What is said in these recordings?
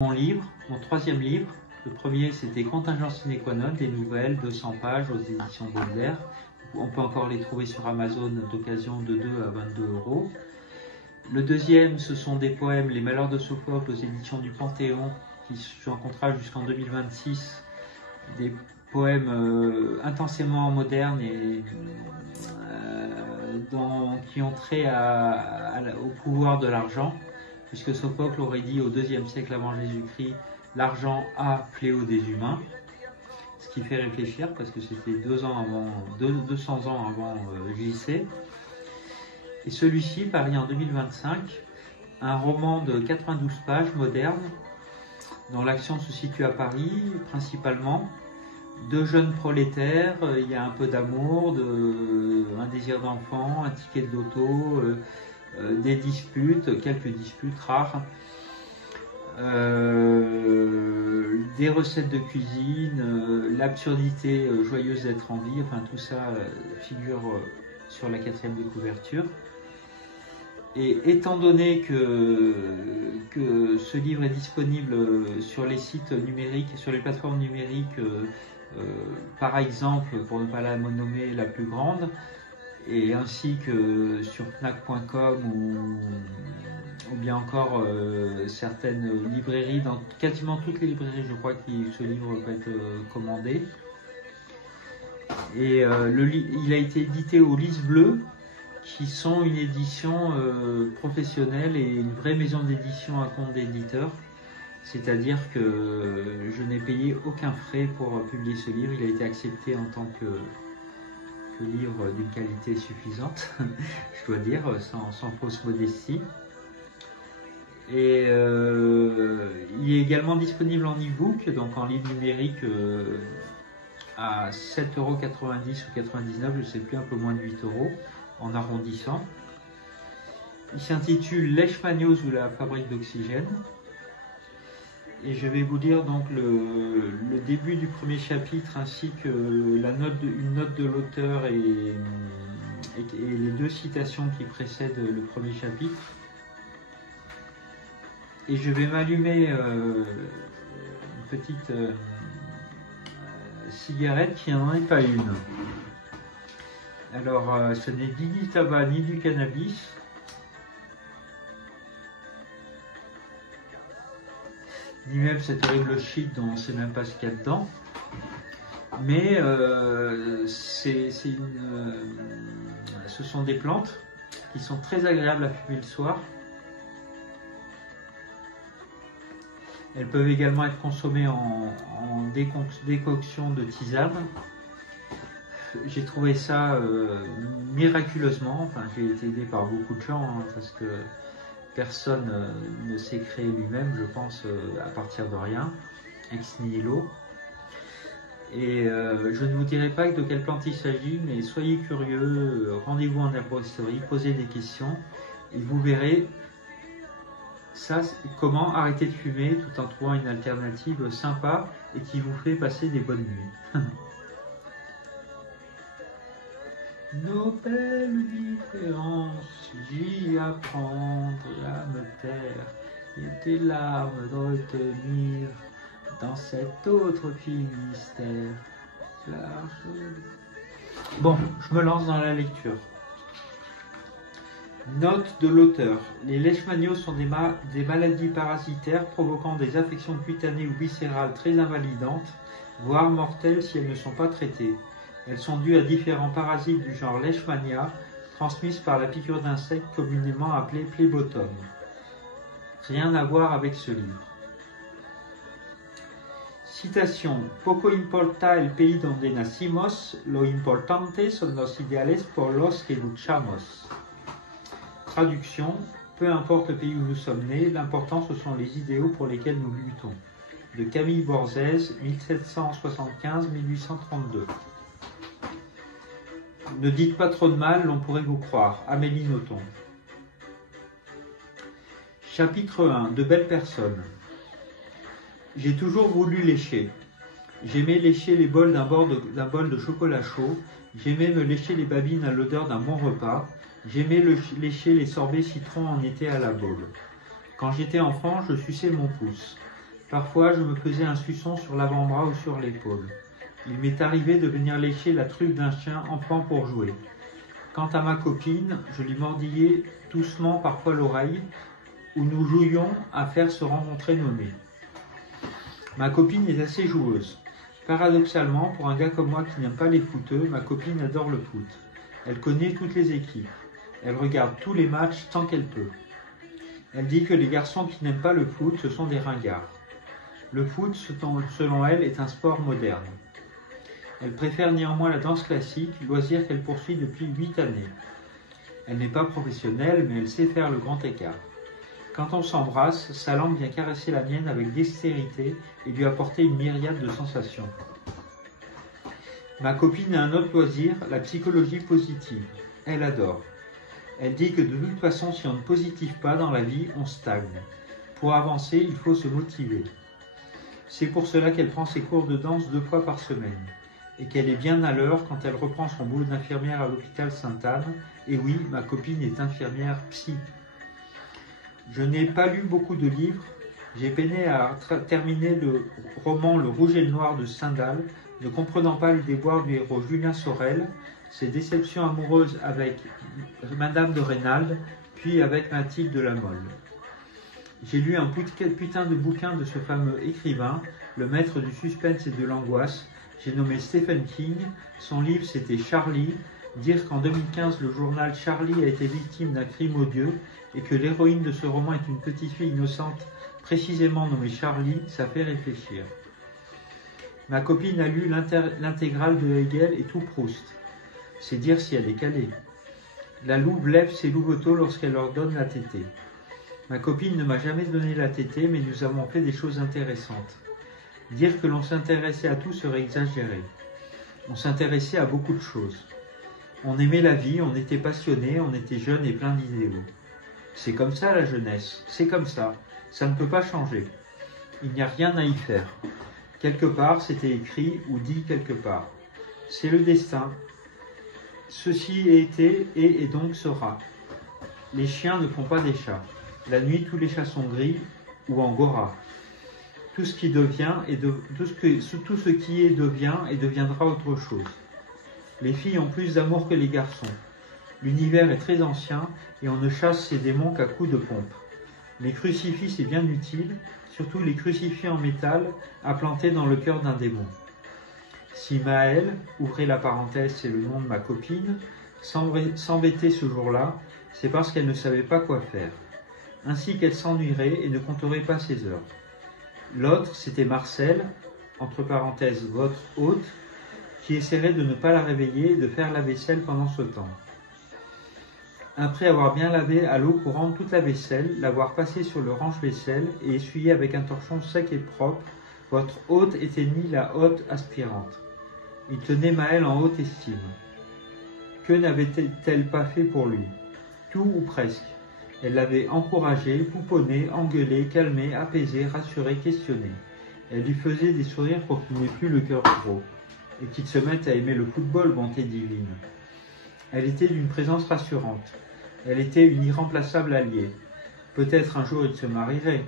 Mon livre, mon troisième livre. Le premier, c'était Contingence sine qua non, des nouvelles, 200 pages aux éditions Baudelaire. On peut encore les trouver sur Amazon d'occasion de 2 à 22 €. Le deuxième, ce sont des poèmes, Les Malheurs de Sophocle aux éditions du Panthéon, qui sont en contrat jusqu'en 2026. Des poèmes intensément modernes et qui ont trait au pouvoir de l'argent, puisque Sophocle aurait dit au IIe siècle avant Jésus-Christ « L'argent a fléau des humains », ce qui fait réfléchir parce que c'était 200 ans avant JC. Et celui-ci, paru en 2025, un roman de 92 pages moderne, dont l'action se situe à Paris principalement. Deux jeunes prolétaires, il y a un peu d'amour, un désir d'enfant, un ticket de loto, des disputes, quelques disputes rares, des recettes de cuisine, l'absurdité joyeuse d'être en vie, enfin tout ça figure sur la 4e de couverture. Et étant donné que ce livre est disponible sur les sites numériques, sur les plateformes numériques, par exemple, pour ne pas la nommer la plus grande, et ainsi que sur Fnac.com ou bien encore certaines librairies, dans quasiment toutes les librairies, je crois que ce livre peut être commandé. Et il a été édité au Lys Bleu, qui sont une édition professionnelle et une vraie maison d'édition à compte d'éditeur. C'est-à-dire que je n'ai payé aucun frais pour publier ce livre. Il a été accepté en tant que livre d'une qualité suffisante, je dois dire, sans fausse modestie. Et il est également disponible en e-book, donc en livre numérique à 7,90 € ou 99 €, je ne sais plus, un peu moins de 8 € en arrondissant. Il s'intitule Leishmanios ou la fabrique d'oxygène. Et je vais vous lire donc le début du premier chapitre ainsi que une note de l'auteur et les deux citations qui précèdent le premier chapitre. Et je vais m'allumer une petite cigarette qui n'en est pas une. Alors, ce n'est ni du tabac ni du cannabis. Ni même cet horrible shit dont on ne sait même pas ce qu'il y a dedans. Mais ce sont des plantes qui sont très agréables à fumer le soir. Elles peuvent également être consommées en décoction de tisane. J'ai trouvé ça miraculeusement. Enfin, j'ai été aidé par beaucoup de gens parce que personne ne s'est créé lui-même, je pense, à partir de rien, ex nihilo. Et je ne vous dirai pas de quelle plante il s'agit, mais soyez curieux, rendez-vous en herboristerie, posez des questions, et vous verrez ça, comment arrêter de fumer tout en trouvant une alternative sympa et qui vous fait passer des bonnes nuits. Nos belles différences, j'y apprendre à me taire, et tes larmes de retenir dans cet autre Finistère. Bon, je me lance dans la lecture. Note de l'auteur. Les leishmanios sont des maladies parasitaires provoquant des affections cutanées ou viscérales très invalidantes, voire mortelles si elles ne sont pas traitées. Elles sont dues à différents parasites du genre Leishmania, transmises par la piqûre d'insectes communément appelée phlebotomes. Rien à voir avec ce livre. Citation. Poco importa el país donde nacimos, lo importante son los ideales por los que luchamos. Traduction. Peu importe le pays où nous sommes nés, l'important ce sont les idéaux pour lesquels nous luttons. De Camille Borzès, 1775-1832. Ne dites pas trop de mal, l'on pourrait vous croire. Amélie Nothomb. Chapitre 1. De belles personnes. J'ai toujours voulu lécher. J'aimais lécher les bols d'un bol de chocolat chaud. J'aimais me lécher les babines à l'odeur d'un bon repas. J'aimais lécher les sorbets citron en été à la Baule. Quand j'étais enfant, je suçais mon pouce. Parfois, je me faisais un suçon sur l'avant-bras ou sur l'épaule. Il m'est arrivé de venir lécher la truffe d'un chien enfant pour jouer. Quant à ma copine, je lui mordillais doucement parfois l'oreille, où nous jouions à faire se rencontrer nos nez. Ma copine est assez joueuse. Paradoxalement, pour un gars comme moi qui n'aime pas les footeux, ma copine adore le foot. Elle connaît toutes les équipes. Elle regarde tous les matchs tant qu'elle peut. Elle dit que les garçons qui n'aiment pas le foot, ce sont des ringards. Le foot, selon elle, est un sport moderne. Elle préfère néanmoins la danse classique, loisir qu'elle poursuit depuis 8 années. Elle n'est pas professionnelle, mais elle sait faire le grand écart. Quand on s'embrasse, sa langue vient caresser la mienne avec dextérité et lui apporter une myriade de sensations. Ma copine a un autre loisir, la psychologie positive. Elle adore. Elle dit que de toute façon, si on ne positive pas dans la vie, on stagne. Pour avancer, il faut se motiver. C'est pour cela qu'elle prend ses cours de danse 2 fois par semaine. Et qu'elle est bien à l'heure quand elle reprend son boulot d'infirmière à l'hôpital Sainte-Anne. Et oui, ma copine est infirmière psy. Je n'ai pas lu beaucoup de livres. J'ai peiné à terminer le roman Le Rouge et le Noir de Stendhal, ne comprenant pas le déboire du héros Julien Sorel, ses déceptions amoureuses avec Madame de Rênal, puis avec Mathilde de la Mole. J'ai lu un putain de bouquin de ce fameux écrivain, le maître du suspense et de l'angoisse. J'ai nommé Stephen King. Son livre, c'était Charlie. Dire qu'en 2015, le journal Charlie a été victime d'un crime odieux et que l'héroïne de ce roman est une petite fille innocente, précisément nommée Charlie, ça fait réfléchir. Ma copine a lu l'intégrale de Hegel et tout Proust. C'est dire si elle est calée. La louve lève ses louveteaux lorsqu'elle leur donne la tétée. Ma copine ne m'a jamais donné la tétée, mais nous avons fait des choses intéressantes. Dire que l'on s'intéressait à tout serait exagéré. On s'intéressait à beaucoup de choses. On aimait la vie, on était passionnés, on était jeunes et plein d'idéaux. C'est comme ça la jeunesse, c'est comme ça. Ça ne peut pas changer. Il n'y a rien à y faire. Quelque part, c'était écrit ou dit quelque part. C'est le destin. Ceci est été et donc sera. Les chiens ne font pas des chats. La nuit, tous les chats sont gris ou angora. Tout ce qui devient tout ce qui est devient et deviendra autre chose. Les filles ont plus d'amour que les garçons. L'univers est très ancien et on ne chasse ces démons qu'à coups de pompe. Les crucifix, c'est bien utile, surtout les crucifix en métal à planter dans le cœur d'un démon. Si Maëlle, ouvrez la parenthèse, c'est le nom de ma copine, s'embêtait ce jour-là, c'est parce qu'elle ne savait pas quoi faire. Ainsi qu'elle s'ennuierait et ne compterait pas ses heures. L'autre, c'était Marcel, entre parenthèses, votre hôte, qui essaierait de ne pas la réveiller et de faire la vaisselle pendant ce temps. Après avoir bien lavé à l'eau courante toute la vaisselle, l'avoir passée sur le range-vaisselle et essuyée avec un torchon sec et propre, votre hôte était mis la haute aspirante. Il tenait Maëlle en haute estime. Que n'avait-elle pas fait pour lui? Tout ou presque. Elle l'avait encouragé, pouponné, engueulé, calmé, apaisé, rassuré, questionné. Elle lui faisait des sourires pour qu'il n'ait plus le cœur gros, et qu'il se mette à aimer le football, bonté divine. Elle était d'une présence rassurante. Elle était une irremplaçable alliée. Peut-être un jour ils se marieraient,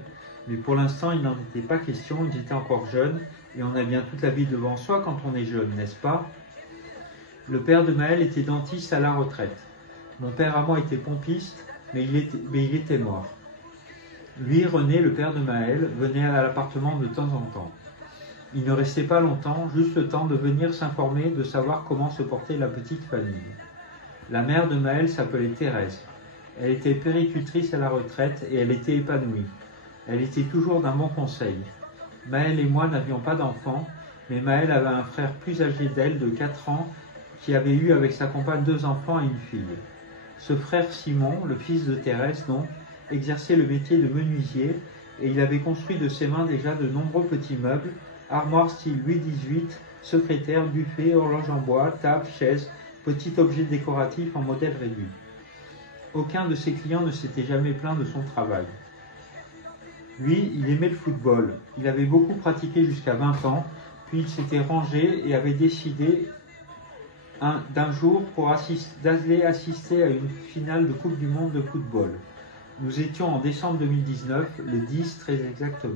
mais pour l'instant il n'en était pas question, ils étaient encore jeunes, et on a bien toute la vie devant soi quand on est jeune, n'est-ce pas? Le père de Maëlle était dentiste à la retraite. Mon père à moi était pompiste, mais il était mort. Lui, René, le père de Maëlle, venait à l'appartement de temps en temps. Il ne restait pas longtemps, juste le temps de venir s'informer, de savoir comment se portait la petite famille. La mère de Maëlle s'appelait Thérèse. Elle était péricultrice à la retraite et elle était épanouie. Elle était toujours d'un bon conseil. Maëlle et moi n'avions pas d'enfants, mais Maëlle avait un frère plus âgé d'elle, de 4 ans, qui avait eu avec sa compagne 2 enfants et une fille. Ce frère Simon, le fils de Thérèse donc, exerçait le métier de menuisier et il avait construit de ses mains déjà de nombreux petits meubles, armoires style Louis XVIII, secrétaire, buffet, horloge en bois, table, chaise, petits objets décoratifs en modèle réduit. Aucun de ses clients ne s'était jamais plaint de son travail. Lui, il aimait le football. Il avait beaucoup pratiqué jusqu'à 20 ans, puis il s'était rangé et avait décidé d'un jour d'aller assister à une finale de Coupe du Monde de football. Nous étions en décembre 2019, le 10 très exactement.